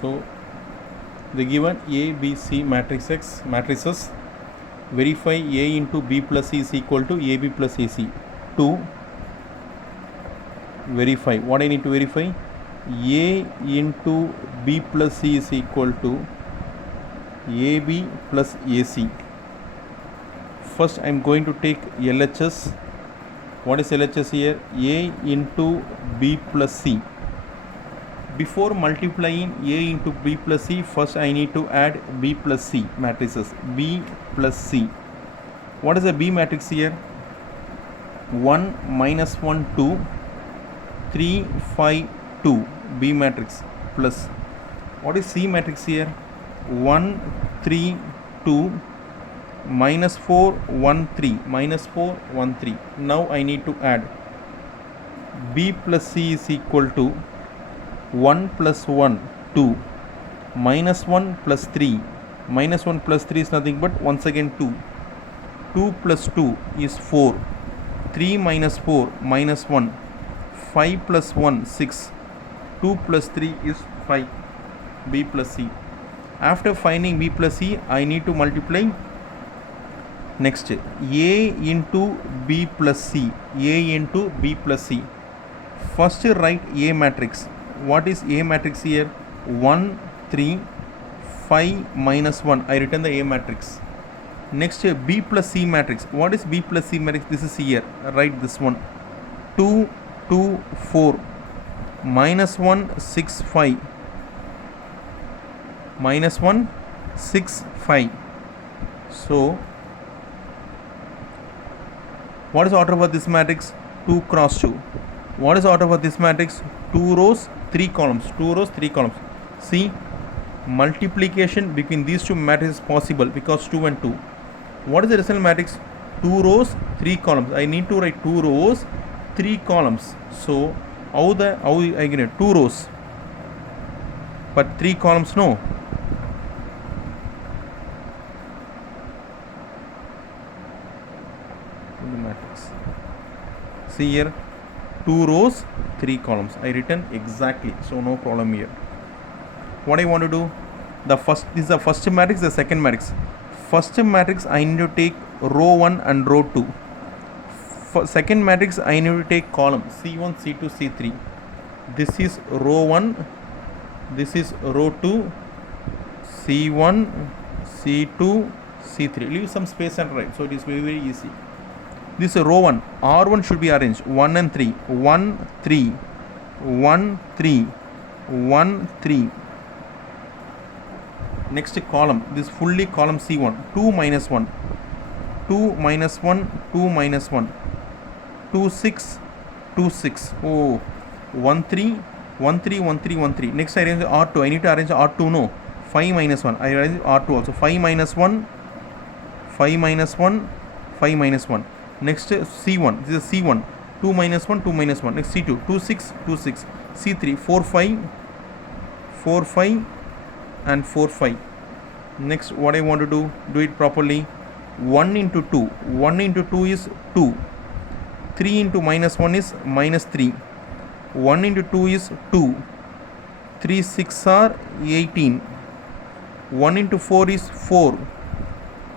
So the given A, B, C matrices, verify A into B plus C is equal to AB plus AC. To verify, what I need to verify? A into B plus C is equal to AB plus AC. First I am going to take LHS. What is LHS here? A into B plus C. Before multiplying A into B plus C, first I need to add B plus C matrices. B plus C. What is a B matrix here? 1 minus 1 2 3 5 2 B matrix plus. What is C matrix here? 1 3 2 minus 4 1 3 minus 4 1 3. Now I need to add B plus C is equal to 1 plus 1 2 minus 1 plus 3 minus 1 plus 3 is nothing but once again 2. 2 plus 2 is 4. 3 minus 4 minus 1. 5 plus 1 6. 2 plus 3 is 5. B plus C. After finding B plus C, I need to multiply next A into B plus C. A into B plus C. First write A matrix. What is A matrix here? 1 3 5 minus 1. I written the A matrix. Next B plus C matrix. What is B plus C matrix? This is here. Write this one. 2 2 4 minus 1 6 5 minus 1 6 5. So what is order for this matrix? 2 cross 2. What is order for this matrix? 2 rows 3 columns. 2 rows 3 columns. See, multiplication between these two matrices is possible because 2 and 2. What is the result matrix? 2 rows 3 columns. I need to write 2 rows 3 columns. So how I get 2 rows but 3 columns? No. In the matrix, see here, 2 rows 3 columns. I written exactly, so no problem here. What I want to do, this is the first matrix, the second matrix. First matrix I need to take row 1 and row 2. For second matrix I need to take column C1 C2 C3. This is row 1, this is row 2, C1 C2 C3. Leave some space and write, so it is very easy. This is row 1. R1 should be arranged 1 and 3. 1 3 1 3 1 3. Next column, this fully column C1. 2 minus 1 2 minus 1 2 minus 1 2 6 2 6. Oh, 1 3 1 3 1 3 1 3. Next I arrange R2. I need to arrange R2. No, 5 minus 1. I arrange R2 also. 5 minus 1 5 minus 1 5 minus 1. Next C1. This is C1. 2 minus 1 2 minus 1. Next C2. 2 6 2 6. C3 4 5 4 5 and 4 5. Next what I want to do it properly. 1 into 2. 1 into 2 is 2. 3 into minus 1 is minus 3. 1 into 2 is 2. 3 6 are 18. 1 into 4 is 4.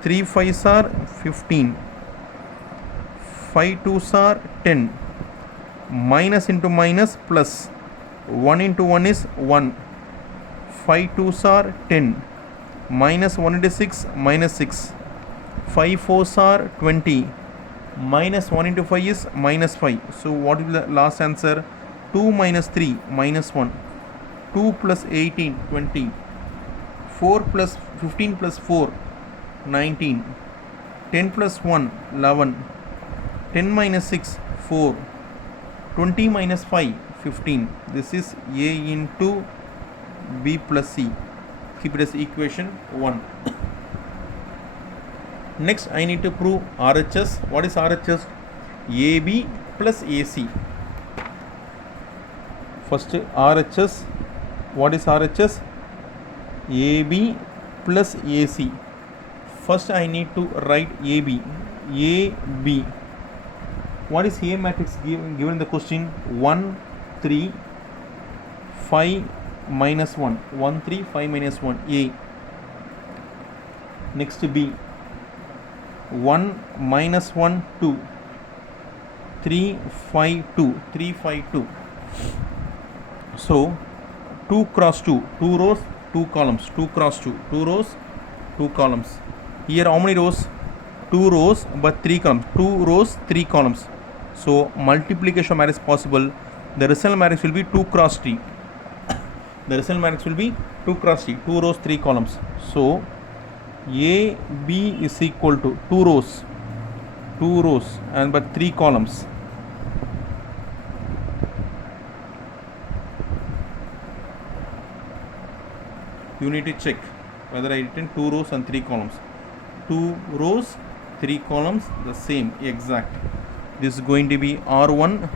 3 5s are 15. 5 2s are 10. Minus into minus plus. 1 into 1 is 1. 5 2s are 10. Minus 1 into 6 minus 6. 5 4s are 20. Minus 1 into 5 is minus 5. So what will be the last answer? 2 minus 3 minus 1. 2 plus 18 20. 4 plus 15 plus 4 19. 10 plus 1 11. 10 minus 6 4. 20 minus 5 15. This is A into B plus C. Keep it as equation 1. Next I need to prove RHS. What is RHS? AB plus AC. First RHS. What is RHS? AB plus AC. First I need to write AB. AB. What is A matrix given in the question? 1 3 5 minus 1, 1 3 5 minus 1 A. Next B, 1 minus 1 2, 3 5 2, 3 5 2. So 2 cross 2, 2 rows 2 columns, 2 cross 2, 2 rows 2 columns. Here how many rows? 2 rows but 3 columns, 2 rows 3 columns. So multiplication matrix possible. The resultant matrix will be 2 cross 3. The resultant matrix will be 2 cross 3, 2 rows 3 columns. So A B is equal to 2 rows and but 3 columns. You need to check whether I written 2 rows and 3 columns. 2 rows 3 columns, the same, exact. This is going to be R1,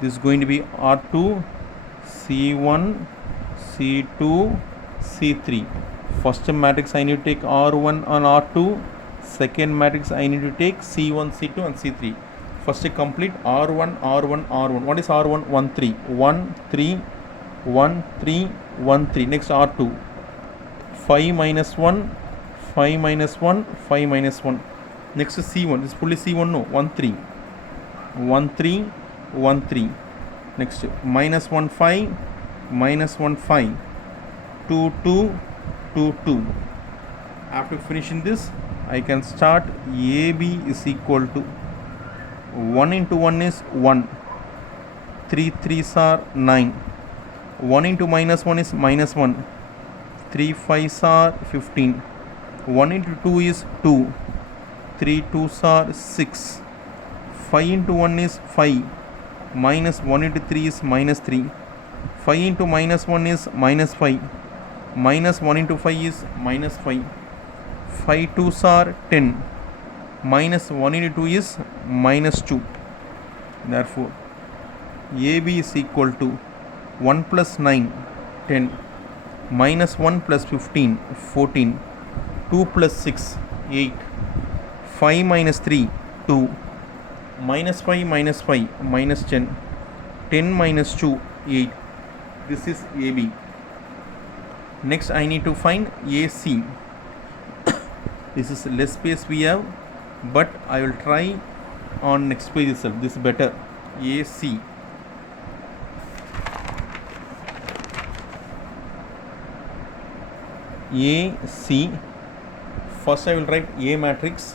this is going to be R2, C1, C2, C3. First matrix I need to take R1 and R2. Second matrix I need to take C1, C2 and C3. First complete R1, R1, R1. What is R1? 1, 3. 1, 3, 1, 3, 1, 3. Next R2. 5 minus 1, 5 minus 1, 5 minus 1. Next is C1. This is fully C1, no. 1, 3. 1, 3, 1, 3. Next minus 1, 5, minus 1, 5. 2, 2, 2, 2. After finishing this, I can start AB is equal to 1 into 1 is 1. 3 3s are 9. 1 into minus 1 is minus 1. 3 5s are 15. 1 into 2 is 2. 3 2s are 6. 5 into 1 is 5. Minus 1 into 3 is minus 3. 5 into minus 1 is minus 5. Minus 1 into 5 is minus 5. 5 2s are 10. Minus 1 into 2 is minus 2. Therefore, AB is equal to 1 plus 9, 10. Minus 1 plus 15, 14. 2 plus 6, 8. 5 minus 3, 2. Minus 5 minus 5, minus 10. 10 minus 2, 8. This is AB. Next I need to find AC. This is less space we have, but I will try on next page itself. This is better. AC. AC. First I will write A matrix.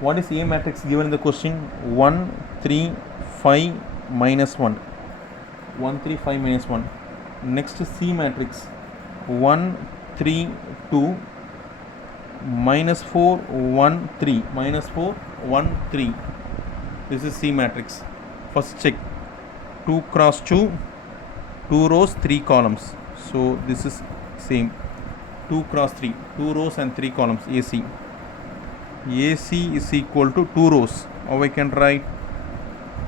What is A matrix given in the question? 1 3 5 minus 1. 1 3 5 minus 1. Next is C matrix. 1 3 2 minus 4 1 3 minus 4 1 3. This is C matrix. First check. 2 cross 2, 2 rows 3 columns. So this is same. 2 cross 3, 2 rows and 3 columns. AC. AC is equal to 2 rows. How I can write?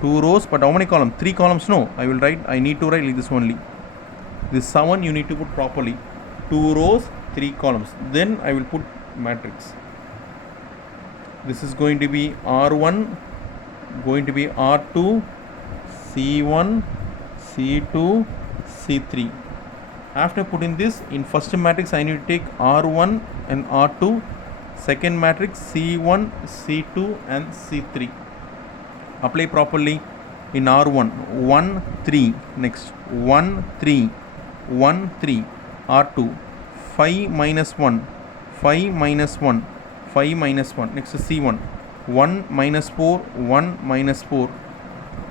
2 rows, but how many columns? 3 columns? No, I will write, I need to write like this only. This 7 you need to put properly. 2 rows 3 columns. Then I will put matrix. This is going to be R1, going to be R2, C1, C2, C3. After putting this in first matrix, I need to take R1 and R2. Second matrix C1, C2 and C3. Apply properly in R1. 1 3. Next 1 3, 1 3. R2 5 minus 1, 5 minus 1, 5 minus 1. Next is C1. 1 minus 4, 1 minus 4.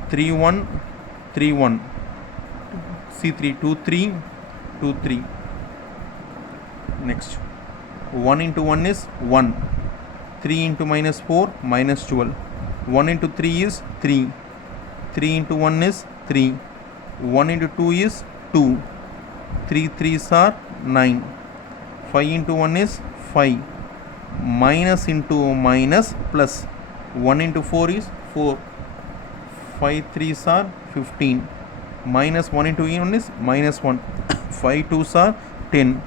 3 1, 3 1. C3 2 3, 2 3. Next 1 into 1 is 1. 3 into minus 4 minus 12. 1 into 3 is 3. 3 into 1 is 3. 1 into 2 is 2. 3 3s are 9. 5 into 1 is 5. Minus into minus plus. 1 into 4 is 4. 5 3s are 15. Minus 1 into 1 is minus 1. 5 2s are 10.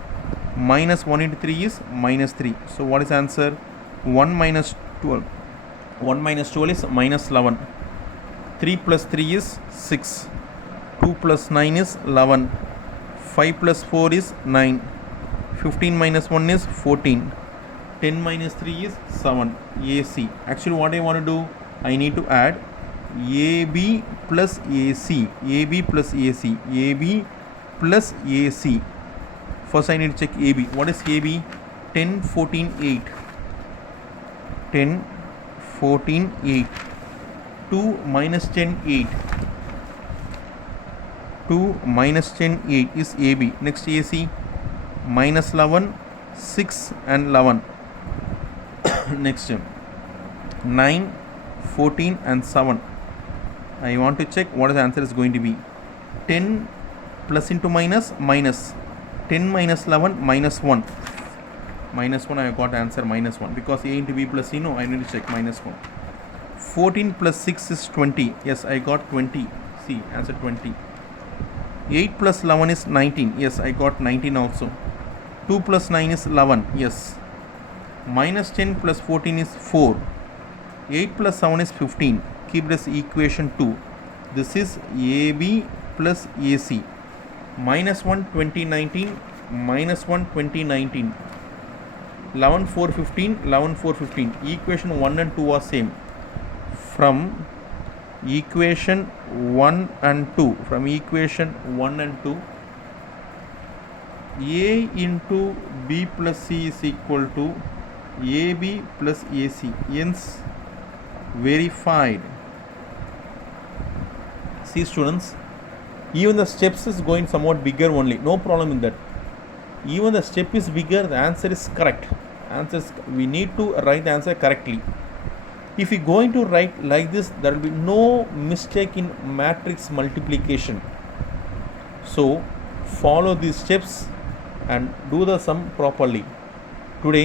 Minus 1 into 3 is minus 3. So what is answer? 1 minus 12. 1 minus 12 is minus 11. 3 plus 3 is 6. 2 plus 9 is 11. 5 plus 4 is 9. 15 minus 1 is 14. 10 minus 3 is 7. AC. Actually what I want to do, I need to add AB plus AC. AB plus AC. AB plus AC. First I need to check AB. What is AB? 10, 14, 8. 10, 14, 8. 2 minus 10, 8. 2 minus 10, 8 is AB. Next AC. Minus 11, 6 and 11. Next 9, 14 and 7. I want to check what the answer is going to be. 10 plus into minus, minus. 10 minus 11 minus 1. Minus 1 I have got answer minus 1 because A into B plus C, no, I need to check minus 1. 14 plus 6 is 20. Yes, I got 20. C, answer 20. 8 plus 11 is 19. Yes, I got 19 also. 2 plus 9 is 11. Yes. Minus 10 plus 14 is 4. 8 plus 7 is 15. Keep this equation 2. This is AB plus AC. Minus 1 2019. Minus 1 2019. 11 4 15. 11 4 15. Equation 1 and 2 are same. From equation 1 and 2. From equation 1 and 2. A into B plus C is equal to AB plus AC. Hence verified. See students, even the steps is going somewhat bigger only. No problem in that. Even the step is bigger, the answer is correct. We need to write the answer correctly. If we going to write like this, there will be no mistake in matrix multiplication. So follow these steps and do the sum properly. Today